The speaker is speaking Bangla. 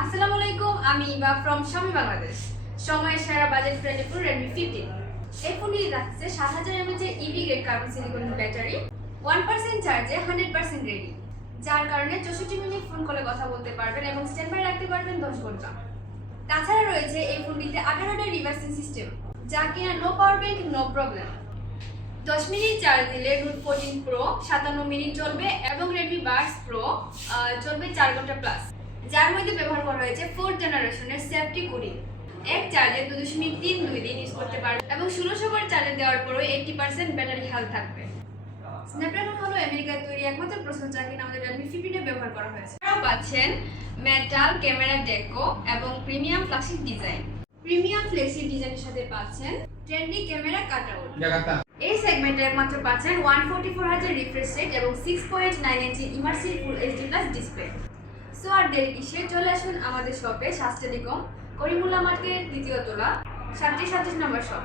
আসসালামু আলাইকুম, আমি ইবা ফ্রম শামি বাংলাদেশ সময়ের সেরা budget friendly phone Redmi fifteen এই ফোনটি রাখছে সাত হাজার mAh EV grade carbon silicon battery one percent চার্জে হান্ড্রেড পার্সেন্ট রেডি যার কারণে চৌষট্টি মিনিট ফোন কলে কথা বলতে পারবেন এবং স্ট্যান্ড রাখতে পারবেন দশ ঘণ্টা। তাছাড়া রয়েছে এই ফোনটিতে আঠারোটা রিভার্সিং সিস্টেম যা কিনা no power bank no problem দশ মিনিট চার্জ দিলে নোট ফোরটিন প্রো সাতান্ন মিনিট চলবে এবং রেডমি বার্স প্রো চলবে চার ঘণ্টা প্লাস যার মধ্যে ব্যবহার করা হয়েছে ফোর্থ জেনারেশনের সেফটি কুলিং এক চার্জে দু দশমিক তিন দুই দিন ইউজ করতে পারবে এবং ষোলোশো বার চার্জে দেওয়ার পরও এইটটি পার্সেন্ট ব্যাটারি হেলথ থাকবে। স্ন্যাপড্রাগন হলো আমেরিকায় তৈরি একমাত্র প্রসেসর যা কিনা আমাদের রেডমি ফিফটিনে ব্যবহার করা হয়েছে। এছাড়াও পাচ্ছেন মেটাল ক্যামেরা ডেকো এবং প্রিমিয়াম ফ্লাক্সিক ডিজাইন প্রিমিয়াম ফ্লেক্সি ডিজাইনের সাথে পাচ্ছেন ট্রেন্ডি ক্যামেরা কাটআউট এই সেগমেন্টে একমাত্র পাচ্ছেন ওয়ান ফোর্টি ফোর হাজার রিফ্রেশ রেট এবং six point nine inch immersive full HD plus display so আর দেরি কিসে চলে আসুন আমাদের শপে স্বাস্থ্য নিগম, করিমুল্লা মার্কেট, দ্বিতীয় তোলা সাতত্রিশ সাতত্রিশ নম্বর শপ